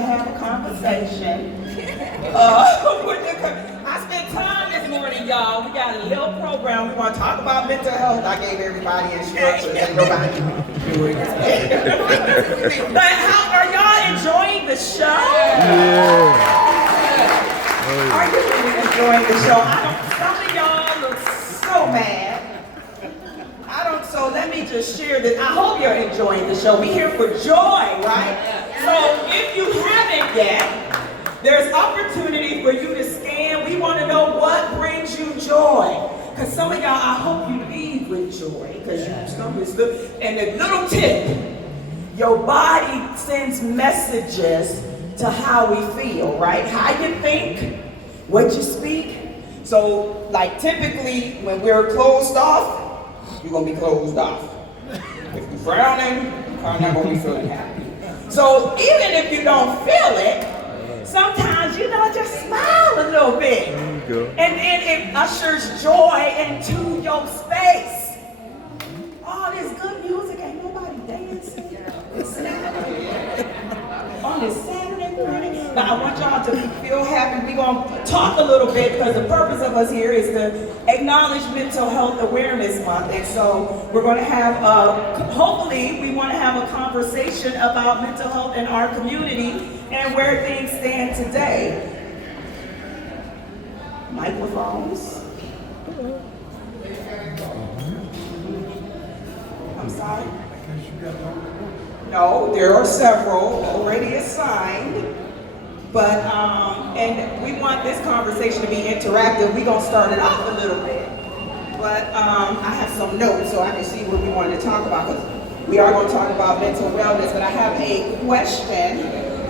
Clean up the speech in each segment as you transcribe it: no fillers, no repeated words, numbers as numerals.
to have a conversation. I spent time this morning, y'all. We got a little program. We want to talk about mental health. I gave everybody instructions and nobody do it. But how are y'all enjoying the show? Yeah. Are you really enjoying the show? Some of y'all look so mad. So let me just share this. I hope you're enjoying the show. We're here for joy, right? So if you haven't yet, there's opportunity for you to scan. We want to know what brings you joy. Because some of y'all, I hope you leave with joy. Because you stomach is good. And a little tip, your body sends messages to how we feel, right? How you think, what you speak. So like typically when we're closed off, you're going to be closed off. If you're frowning, you're probably not going to be feeling happy. So even if you don't feel it, sometimes, just smile a little bit. And then it ushers joy into your space. All this good music, ain't nobody dancing. On this Saturday morning. But I want y'all to feel happy. We're going to talk a little bit because the purpose of us here is to acknowledge Mental Health Awareness Month. And so we're going to have, hopefully, we want to have a conversation about mental health in our community and where things stand today. Microphones. I'm sorry? No, there are several already assigned. But, and we want this conversation to be interactive. We're going to start it off a little bit. But I have some notes so I can see what we wanted to talk about. Because we are going to talk about mental wellness. But I have a question.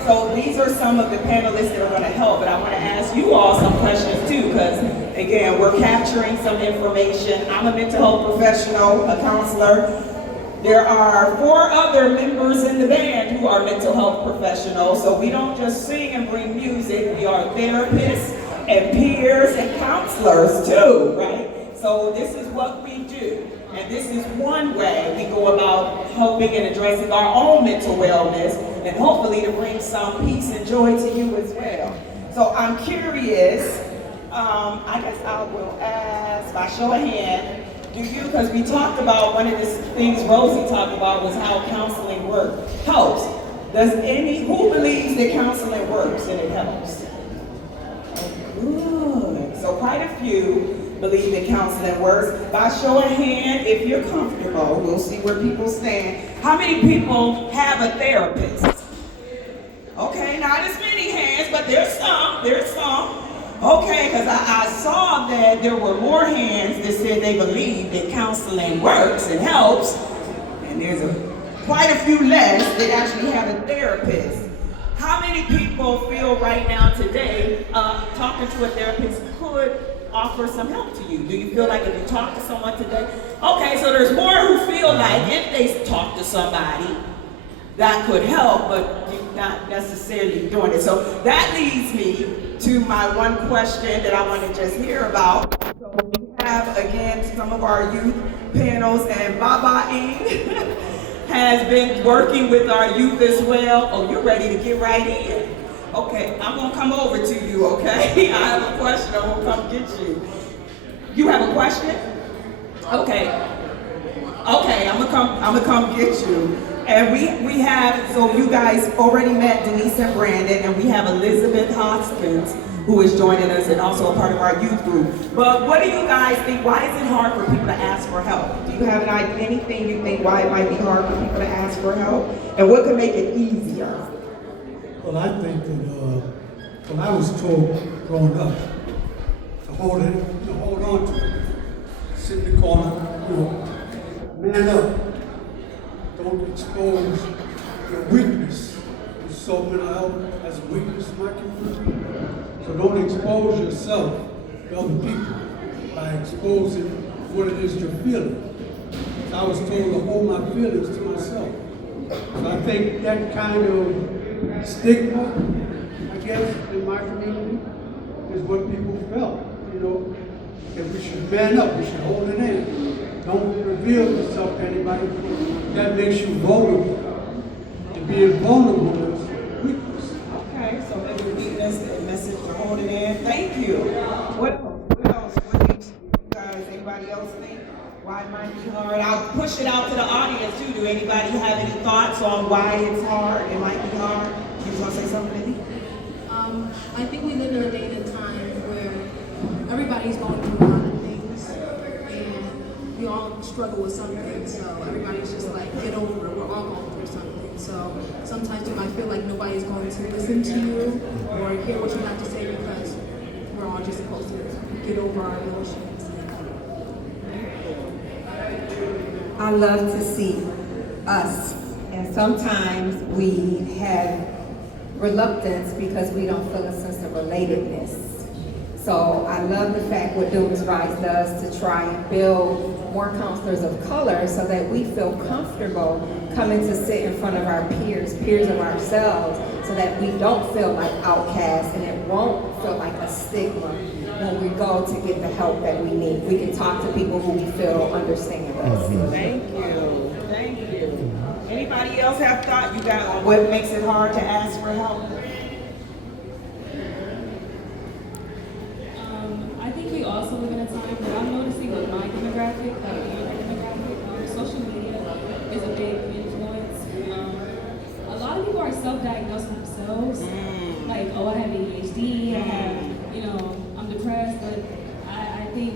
So these are some of the panelists that are going to help. But I want to ask you all some questions too. Because, again, we're capturing some information. I'm a mental health professional, a counselor. There are 4 other members in the band who are mental health professionals, so we don't just sing and bring music, we are therapists and peers and counselors too, right? So this is what we do, and this is one way we go about helping and addressing our own mental wellness, and hopefully to bring some peace and joy to you as well. So I'm curious, I guess I will ask by show of hand, do you, because we talked about one of the things Rosie talked about was how counseling helps. Who believes that counseling works and it helps? Good. So quite a few believe that counseling works. By show of hand, if you're comfortable, we'll see where people stand. How many people have a therapist? Okay, not as many hands, but there's some. Okay, because I saw that there were more hands that said they believe that counseling works and helps, and there's quite a few less that actually have a therapist. How many people feel right now today talking to a therapist could offer some help to you? Do you feel like if you talk to someone today? Okay, so there's more who feel like if they talk to somebody, that could help, but you're not necessarily doing it. So that leads me to my one question that I want to just hear about. So we have, again, some of our youth panels, and Baba Ing has been working with our youth as well. Oh, you're ready to get right in. Okay, I'm going to come over to you, okay? I have a question. I'm going to come get you. You have a question? Okay. Okay, I'm gonna come get you. And we have, so you guys already met Denise and Brandon, and we have Elizabeth Hoskins, who is joining us and also a part of our youth group. But what do you guys think? Why is it hard for people to ask for help? Do you have anything you think why it might be hard for people to ask for help? And what could make it easier? Well, I think that when I was told growing up to hold on to it, sit in the corner, man up. Don't expose your weakness. So mental health as a weakness in my community. So don't expose yourself to other people by exposing what it is you're feeling. I was told to hold my feelings to myself. So I think that kind of stigma, I guess, in my community is what people felt. That we should man up, we should hold it in. Don't reveal yourself to anybody. That makes you vulnerable. And being vulnerable is weakness. Okay, so maybe weakness, the message to hold it in. Thank you. What else? What else? What do you guys, anybody else think? Why it might be hard? I'll push it out to the audience too. Do anybody have any thoughts on why it's hard? It might be hard. You want to say something, Mindy? I think we live in a day and time where everybody's going through a lot of things, and we all struggle with something. So everybody's just like, get over it. We're all going through something. So sometimes you might feel like nobody's going to listen to you or hear what you have to say because we're all just supposed to get over our emotions. I love to see us, and sometimes we have reluctance because we don't feel a sense of relatedness. So I love the fact what Dumas Rise does to try and build more counselors of color so that we feel comfortable coming to sit in front of our peers of ourselves, so that we don't feel like outcasts and it won't feel like a stigma when we go to get the help that we need. We can talk to people who we feel understand us. Thank you. Thank you. Anybody else have thought you got on what makes it hard to ask for help? I think we also live in a time that I'm noticing with my demographic, like the younger demographic, social media is a big influence. A lot of people are self-diagnosing themselves, like, oh, I have ADHD, I have, I'm depressed, but I think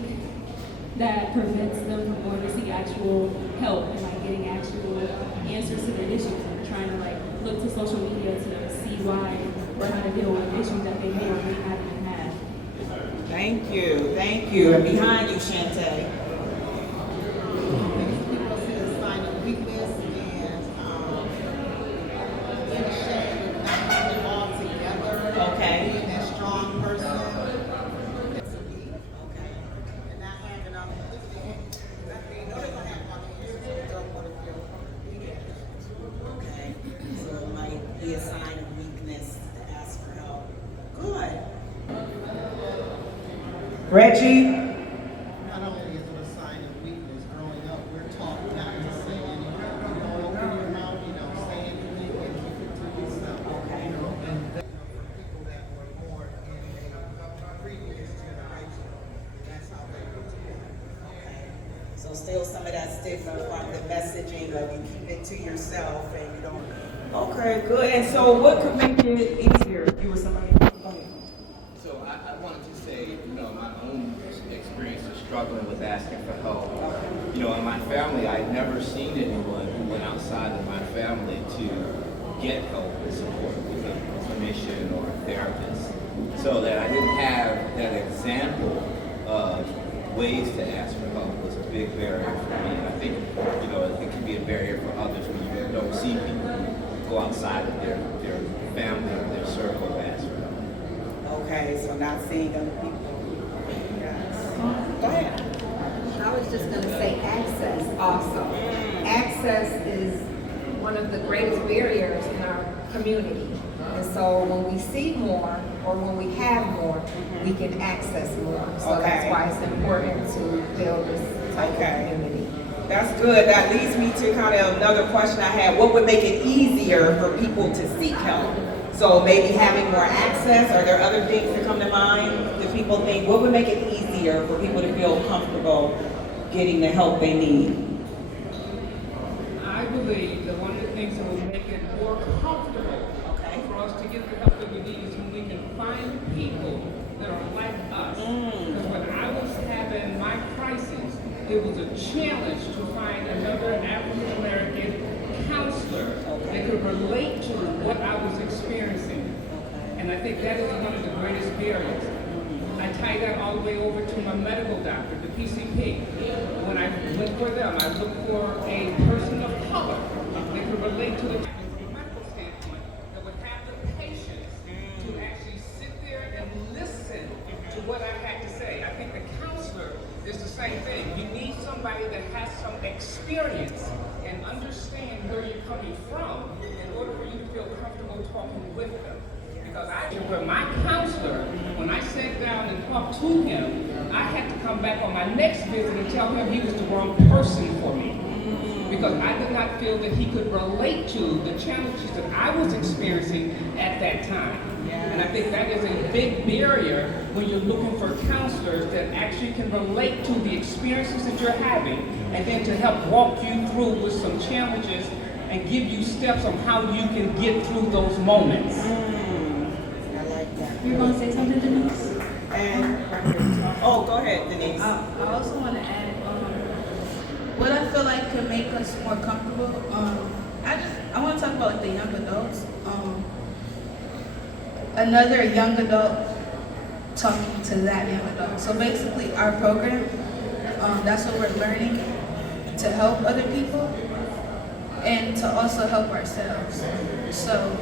that prevents them from going to seek actual help and like getting actual answers to their issues and trying to like look to social media to see why or how to deal with issues that they may or may not even have. Thank you. Thank you. And behind you, Shantae. People see a sign of weakness and being ashamed of not having it all together. Okay. Being that strong person. It's a weak. Okay. And not having all the things. They know they're gonna have all the issues, but they don't want to feel weak. Okay. So it might be a sign of weakness to ask for help. Good. Reggie? Not only is it a sign of weakness, growing up, we're taught not to say anything. Open your mouth, say anything and keep it to yourself. Okay. And that, for people that were born in a previous generation, that's how they were taught. Okay. So still some of that stigma from the messaging of you keep it to yourself and you don't. Okay, good. And so what could make it easier? You were somebody. Go ahead. So I wanted to say, my own experience of struggling with asking for help. In my family, I'd never seen anyone who went outside of my family to get help and support with a clinician or a therapist. So that I didn't have that example of ways to ask for help was a big barrier for me. And I think, it can be a barrier for others when you don't see people who go outside of their family or their circle to ask for help. Okay, so not seeing other people. Yes. Go ahead. I was just going to say access also. Access is one of the greatest barriers in our community. And so when we see more or when we have more, we can access more. So that's why it's important to build this type of community. That's good. That leads me to kind of another question I had. What would make it easier for people to seek help? So maybe having more access. Are there other things that come to mind that people think, what would make it easier for people to feel comfortable getting the help they need? I believe that one of the things that will make it more comfortable for us to get the help that we need is when we can find people that are like us. Because when I was having my crisis, it was a challenge to find another African American counselor that could relate to what I was experiencing. And I think that is one of the greatest barriers. I tie that all the way over to my medical doctor, the PCP. When I went for them, I looked for a person of color that could relate to the from a medical standpoint, that would have the patience to actually sit there and listen to what I had to say. I think the counselor is the same thing. You need somebody that has some experience and understand where you're coming from in order for you to feel comfortable talking with them. Because where my counselor, when I sat down and talked to him, I had to come back on my next visit and tell him he was the wrong person for me. Because I did not feel that he could relate to the challenges that I was experiencing at that time. And I think that is a big barrier when you're looking for counselors that actually can relate to the experiences that you're having, and then to help walk you through with some challenges and give you steps on how you can get through those moments. I like that. You're gonna say something, Denise? And oh, go ahead, Denise. I also want to add what I feel like could make us more comfortable. I want to talk about like the young adults. Another young adult talking to that young adult. So basically, our program, that's what we're learning to help other people and to also help ourselves. So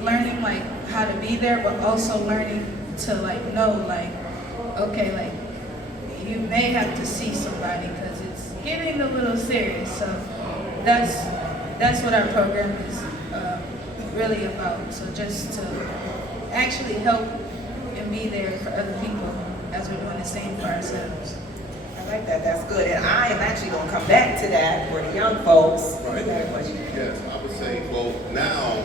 learning like how to be there, but also learning to like know like, okay, like you may have to see somebody because it's getting a little serious. So that's what our program is really about. So just to actually help and be there for other people as we're doing the same for ourselves. I like that. That's good. And I am actually going to come back to that for the young folks. Right. You got a question? Yes, I would say, well, now,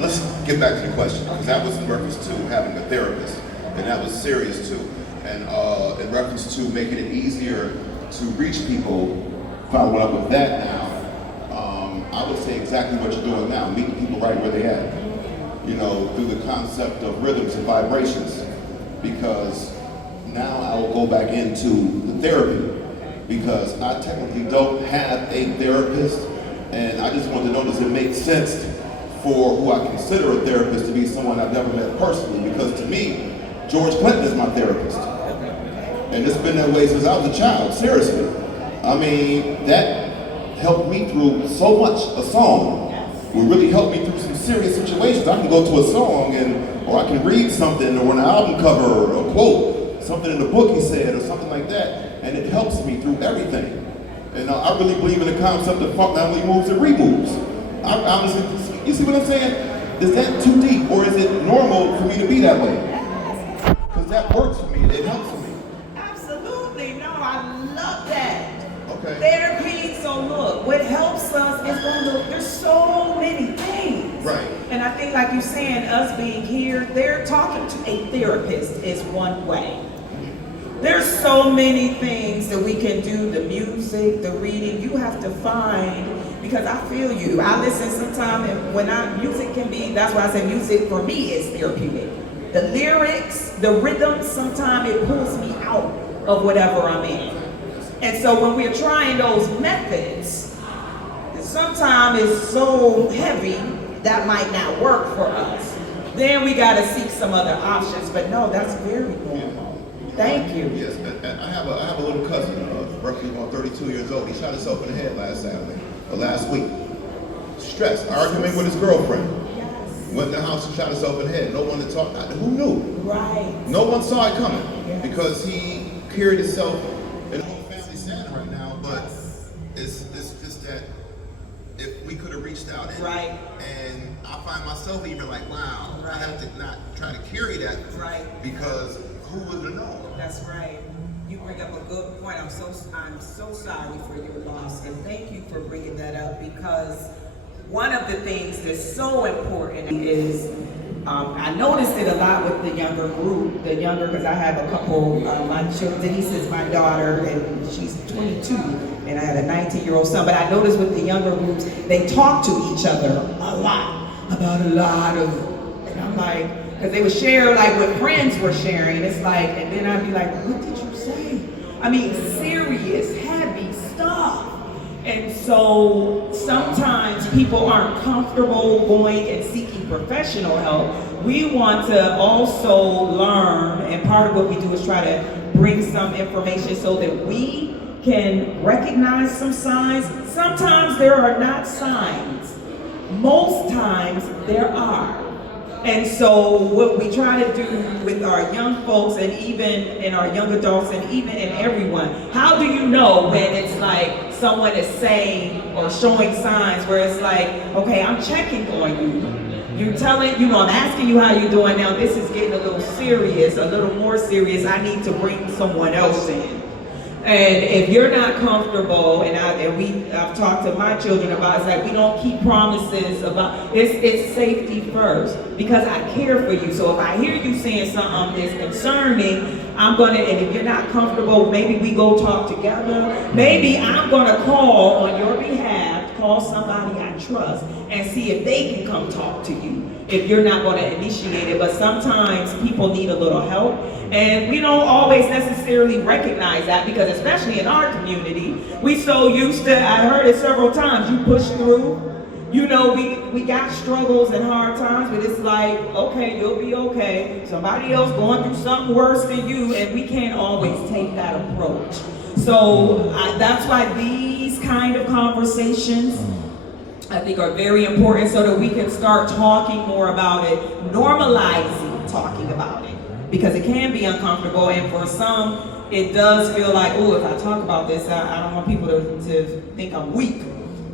let's get back to the question, because that was in reference to having a therapist, and that was serious too. And in reference to making it easier to reach people, following up with that now, I would say exactly what you're doing now, meeting people right where they're at. You know, through the concept of rhythms and vibrations, because now I will go back into the therapy, because I technically don't have a therapist, and I just want to know, does it make sense for who I consider a therapist to be someone I've never met personally? Because to me, George Clinton is my therapist. And it's been that way since I was a child, seriously. I mean, that helped me through so much. A song will really help me through some serious situations. I can go to a song or I can read something, or an album cover, or a quote, something in the book he said, or something like that, and it helps me through everything. And I really believe in the concept of funk not only moves, it removes. I honestly, you see what I'm saying? Is that too deep, or is it normal for me to be that way? Because that works for me, it helps for me. Absolutely. No, I love that. Okay. Therapy, so look, what helps us is going to look, there's so many things. Right. And I think like you're saying, us being here, they're talking to a therapist is one way. There's so many things that we can do, the music, the reading, you have to find, because I feel you. I listen sometimes, and music can be, that's why I say music for me is therapeutic. The lyrics, the rhythm, sometimes it pulls me out of whatever I'm in. And so when we're trying those methods, sometimes it's so heavy that might not work for us. Then we got to seek some other options. But no, that's very normal. Thank you. Yes, I have a little cousin, roughly about 32 years old. He shot himself in the head last week. Stressed, arguing with his girlfriend. Yes. Went in the house and shot himself in the head. No one to talk. Who knew? Right. No one saw it coming, Yes. because he carried himself. And the whole family's sad right now, but it's just that if we could have reached out, Right. and I find myself even like, wow, I have to not try to carry that, Right. because who would have known? That's right. You bring up a good point. I'm so sorry for your loss, and thank you for bringing that up, because one of the things that's so important is I noticed it a lot with the younger group, because I have a couple, my children, Denise is my daughter, and she's 22, and I had a 19-year-old son, but I noticed with the younger groups, they talk to each other a lot about a lot of, and I'm like, because they would share like what friends were sharing, it's like, and then I'd be like, what did you say? I mean, serious, heavy stuff. And so sometimes people aren't comfortable going and seeking professional help. We want to also learn, and part of what we do is try to bring some information so that we can recognize some signs. Sometimes there are not signs. Most times there are. And so what we try to do with our young folks, and even in our young adults, and even in everyone, how do you know when it's like someone is saying or showing signs where it's like, okay, I'm checking on you. You're telling, I'm asking you how you're doing now. This is getting a little serious, a little more serious. I need to bring someone else in. And if you're not comfortable, I've talked to my children about, it's like we don't keep promises about, it's safety first, because I care for you. So if I hear you saying something that's concerning, I'm gonna, and if you're not comfortable, maybe we go talk together. Maybe I'm gonna call on your behalf, call somebody I trust, and see if they can come talk to you, if you're not gonna initiate it. But sometimes people need a little help, and we don't always necessarily recognize that, because especially in our community, we so used to, I heard it several times, you push through. You know, we got struggles and hard times, but it's like, okay, you'll be okay. Somebody else going through something worse than you, and we can't always take that approach. So that's why these kind of conversations, I think, are very important, so that we can start talking more about it, normalizing talking about it, because it can be uncomfortable, and for some, it does feel like, oh, if I talk about this, I don't want people to think I'm weak,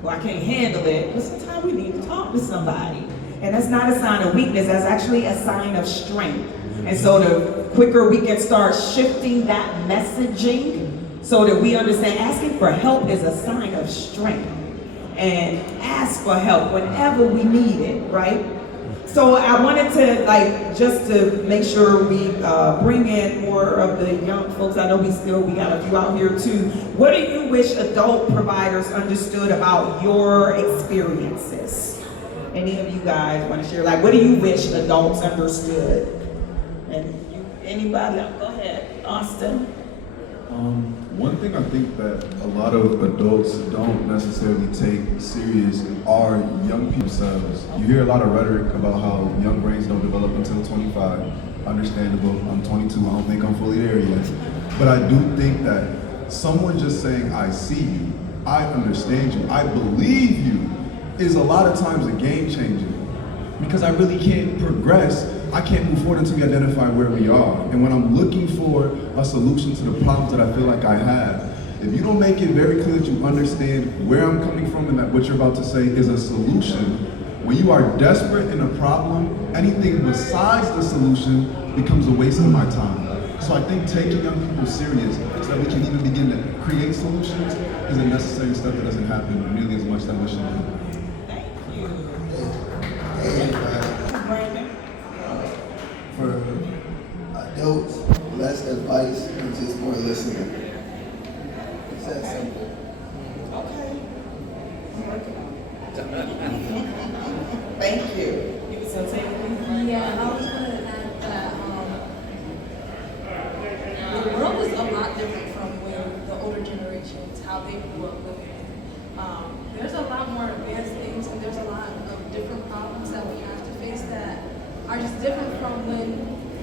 or I can't handle it. But sometimes we need to talk to somebody, and that's not a sign of weakness, that's actually a sign of strength. And so the quicker we can start shifting that messaging, so that we understand asking for help is a sign of strength, and ask for help whenever we need it, right? So I wanted to, just to make sure we bring in more of the young folks. I know we got a few out here too. What do you wish adult providers understood about your experiences? Any of you guys want to share? Like, what do you wish adults understood? And anybody? Go ahead, Austin. One thing I think that a lot of adults don't necessarily take serious are young people themselves. You hear a lot of rhetoric about how young brains don't develop until 25. Understandable, I'm 22, I don't think I'm fully there yet. But I do think that someone just saying, I see you, I understand you, I believe you, is a lot of times a game changer. Because I really can't progress, I can't move forward until we identify where we are. And when I'm looking for a solution to the problems that I feel like I have, if you don't make it very clear that you understand where I'm coming from and that what you're about to say is a solution, when you are desperate in a problem, anything besides the solution becomes a waste of my time. So I think taking young people serious so that we can even begin to create solutions is a necessary step that doesn't happen nearly as much as we should do. For adults, less advice and just more listening. It's that simple. Okay. I'm working on it. Thank you. You was gonna say anything? Yeah, I was going to add that the world is a lot different from when the older generations, how they grew up living. There's a lot more advanced things, and there's a lot of different problems that we have to face that are just different from when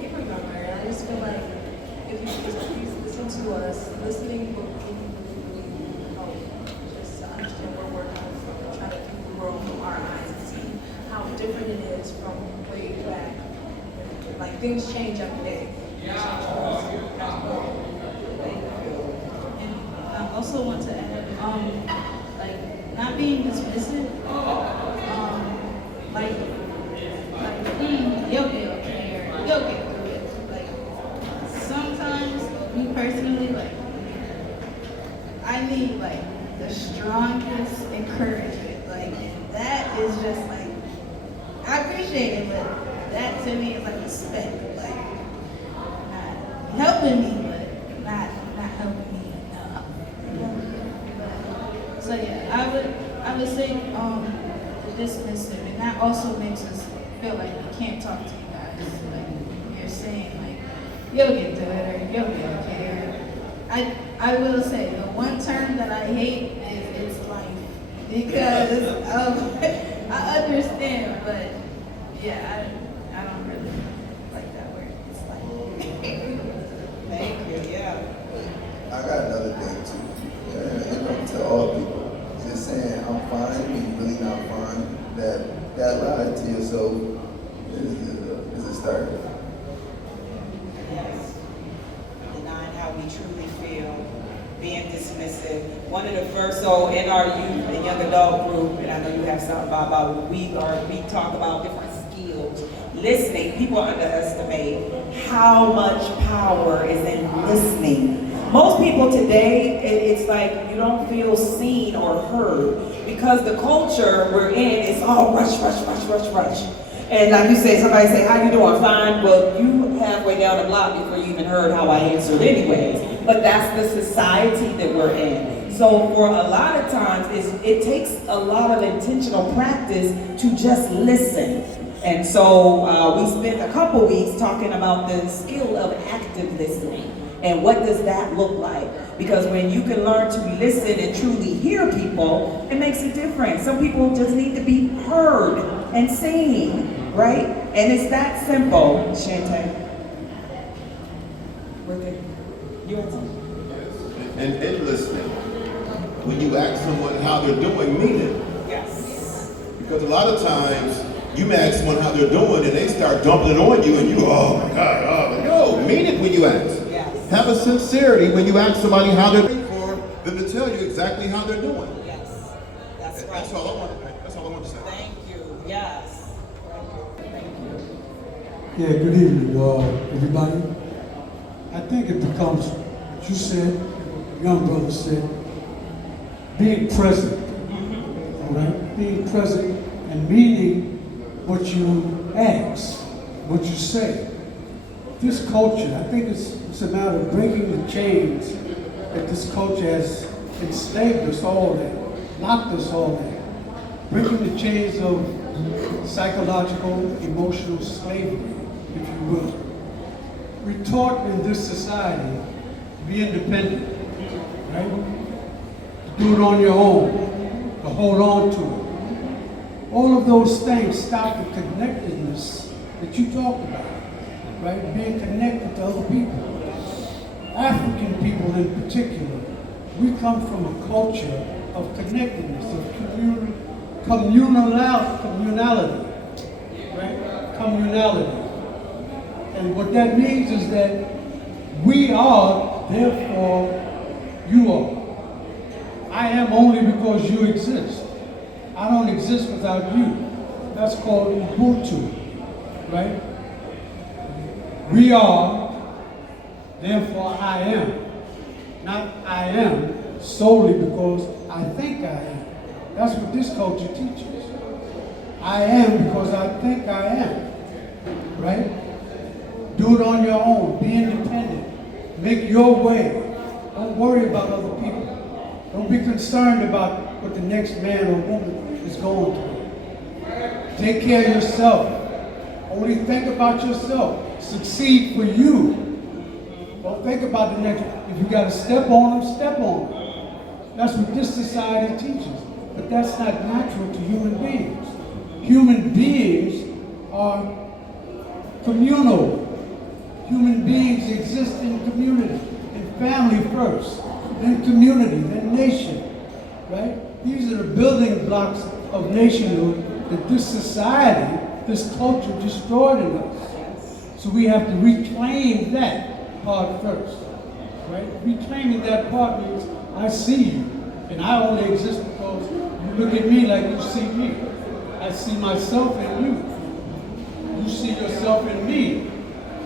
we were younger. And I just feel like if you just please listen to us, listening will really help just to understand where we're coming from, and try to view the world from our eyes and see how different it is from way back. Like, things change every day. And I also want to add, not being dismissive, you'll be okay, or you'll get through it. Like, sometimes, me personally, I need, the strongest encouragement. That is just, I appreciate it, but that to me is respect. Not helping me, but not helping me enough. So yeah, I would say dismissive, and that also makes us feel like we can't talk to you guys. You're saying you'll get through it, or you'll be okay. I will say the one term that I hate is it's life, because I understand, but yeah, I don't really like that word. It's life. Thank you, yeah. I got another thing too. It comes to all people. Just saying I'm fine when you're really not fine. That lie to yourself is a start. Yes. Denying how we truly feel, being dismissive. One of the first, so in our youth and young adult group, and I know you have something about we talk about different skills. Listening, people underestimate how much power is in listening. Most people today, it's like you don't feel seen or heard because the culture we're in is all rush, rush, rush, rush, rush. And like you say, somebody say, how you doing? Fine. Well, you halfway down the block before you even heard how I answered anyways. But that's the society that we're in. So for a lot of times, it takes a lot of intentional practice to just listen. And so we spent a couple weeks talking about the skill of active listening. And what does that look like? Because when you can learn to listen and truly hear people, it makes a difference. Some people just need to be heard and seen, right? And it's that simple. Shantae. You want something? And listening. When you ask someone how they're doing, mean it. Yes. Because a lot of times, you may ask someone how they're doing and they start dumping it on you and you go, oh my God, no, mean it when you ask. Yes. Have a sincerity when you ask somebody how they're doing for them to tell you exactly how they're doing. Yes. That's right. That's all I want to say. Thank you. Yes. Yeah, good evening, everybody. I think it becomes, what you said, young brother said, being present, all right? Being present and meaning what you ask, what you say. This culture, I think it's a matter of breaking the chains that this culture has enslaved us all in, locked us all in. Breaking the chains of psychological, emotional slavery, if you will. We're taught in this society to be independent, right? To do it on your own, to hold on to it. All of those things stop the connectedness that you talked about, right? Being connected to other people. African people in particular, we come from a culture of connectedness, of communality, right? Communality. And what that means is that we are, therefore you are. I am only because you exist. I don't exist without you. That's called Ubuntu, right? We are, therefore I am. Not I am solely because I think I am. That's what this culture teaches. I am because I think I am, right? Do it on your own. Be independent. Make your way. Don't worry about other people. Don't be concerned about what the next man or woman is going through. Take care of yourself. Only think about yourself. Succeed for you. Don't think about the next. If you got to step on them, step on them. That's what this society teaches. But that's not natural to human beings. Human beings are communal. Human beings exist in community, in family first, then community, then nation, right? These are the building blocks of nationhood that this society, this culture destroyed in us. So we have to reclaim that part first, right? Reclaiming that part means I see you, and I only exist because you look at me like you see me. I see myself in you. You see yourself in me.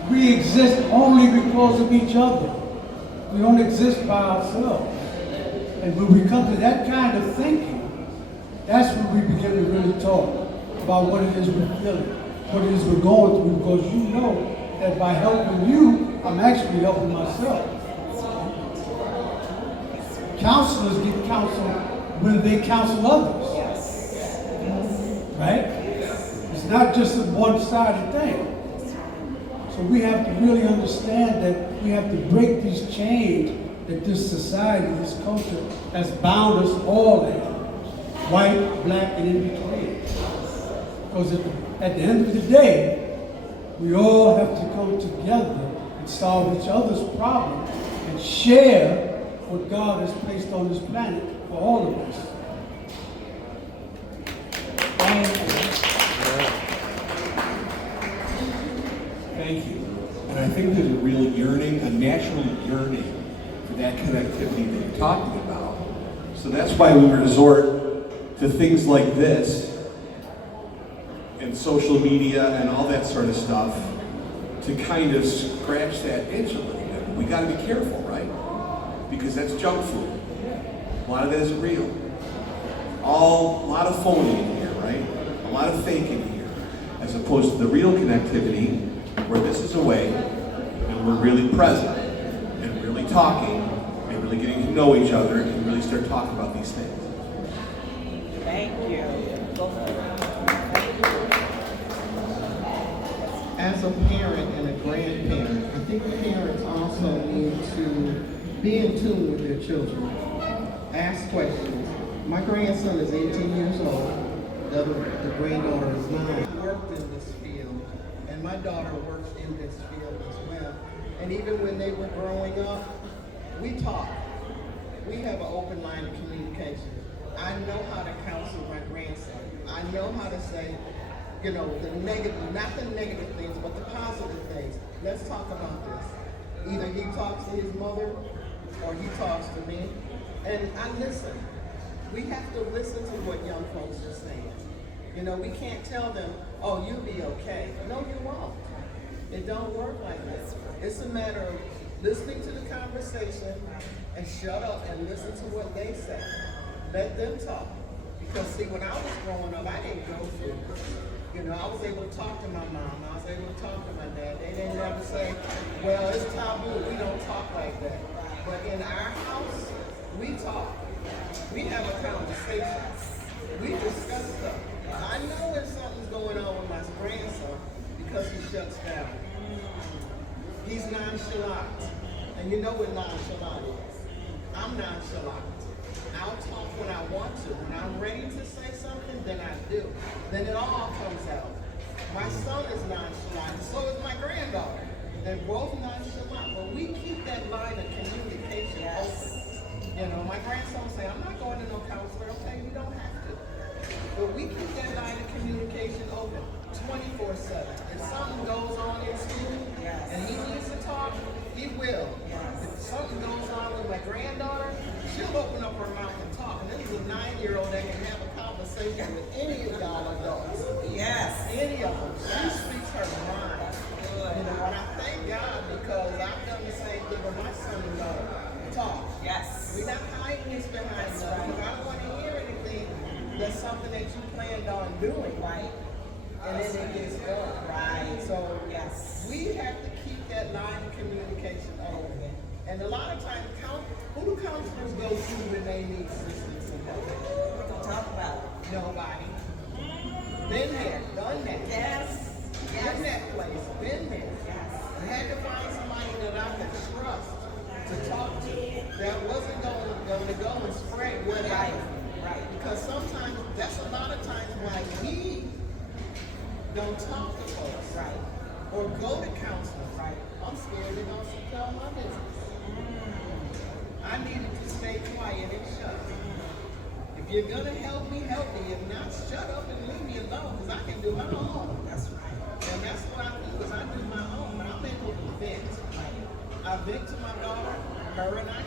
We exist only because of each other. We don't exist by ourselves. And when we come to that kind of thinking, that's when we begin to really talk about what it is we're feeling, what it is we're going through, because you know that by helping you, I'm actually helping myself. Counselors get counsel when they counsel others. Right? It's not just a one-sided thing. So we have to really understand that we have to break these chains that this society, this culture has bound us all in. White, black, and in between. Because at the end of the day, we all have to come together and solve each other's problems and share what God has placed on this planet for all of us. Thank you. And I think there's a real yearning, a natural yearning for that connectivity that you're talking about. So that's why we resort to things like this and social media and all that sort of stuff to kind of scratch that itch a little bit. We got to be careful, right? because that's junk food. A lot of that isn't real. A lot of phony in here, right? A lot of fake in here, as opposed to the real connectivity, where this is a way, and we're really present, and really talking, and really getting to know each other, and really start talking about these things. Thank you. Go for it. As a parent and a grandparent, I think parents also need to be in tune with their children. Ask questions. My grandson is 18 years old. The granddaughter is 9. I worked in this field, and my daughter works in this field as well. And even when they were growing up, we talk. We have an open line of communication. I know how to counsel my grandson. I know how to say, you know, the negative, not the negative things, but the positive things. Let's talk about this. Either he talks to his mother or he talks to me. And I listen. We have to listen to what young folks are saying. You know, we can't tell them, oh, you'll be okay. No, you won't. It don't work like this. It's a matter of listening to the conversation and shut up and listen to what they say. Let them talk. Because see, when I was growing up, I didn't go through this. You know, I was able to talk to my mom. I was able to talk to my dad. They didn't ever say, well, it's taboo. We don't talk like that. But in our house, we talk. We have a conversation. We discuss stuff. I know when something's going on with my grandson because he shuts down. He's nonchalant. And you know what nonchalant is. I'm nonchalant. I'll talk when I want to. When I'm ready to say something, then I do. Then it all comes out. My son is nonchalant, so is my granddaughter. They're both nonchalant, but we keep that line of communication open. You know, my grandson will say, I'm not going to no counselor. Okay, you don't have to. But we keep that line of communication open 24/7. If something goes on in school and he needs to talk, he will. If something goes on with my granddaughter, she'll open up her mouth and talk. And this is a 9-year-old that can have a conversation with any of y'all adults. Yes. Any of them. She speaks her mind. You know, and I thank God because I've done the same thing with my son and daughter. Talk. Yes. We're not hiding this behind us. I don't want to hear anything that's something that you planned on doing. Right. And then it gets done. Right. So yes, we have to keep that line of communication open. And a lot of times, who do counselors go to when they need assistance and help? What do talk about? Nobody. Been there, done that. Yes. In that place, been there. Yes. I had to find somebody that I could trust to talk to that wasn't going to go and spread whatever. Right. Because sometimes, that's a lot of times why we don't talk to folks. Right. Or go to counselors. Right. I'm scared they're going to tell my business. I needed to stay quiet and shut. If you're going to help me, help me. If not, shut up and leave me alone because I can do my own. That's right. And that's what I do is I do my own. But I'm able to vent. I vent to my daughter. Her and I